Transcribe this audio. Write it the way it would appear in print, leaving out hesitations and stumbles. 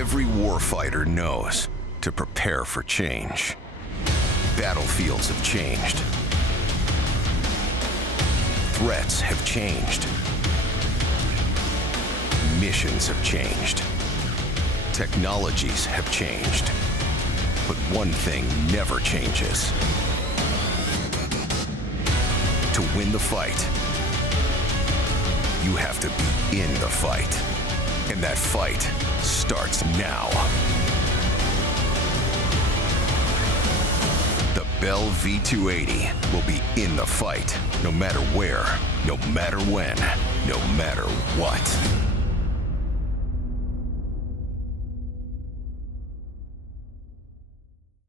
Every warfighter knows to prepare for change. Battlefields have changed. Threats have changed. Missions have changed. Technologies have changed. But one thing never changes. To win the fight, you have to be in the fight. And that fight starts now. The Bell V-280 will be in the fight, no matter where, no matter when, no matter what.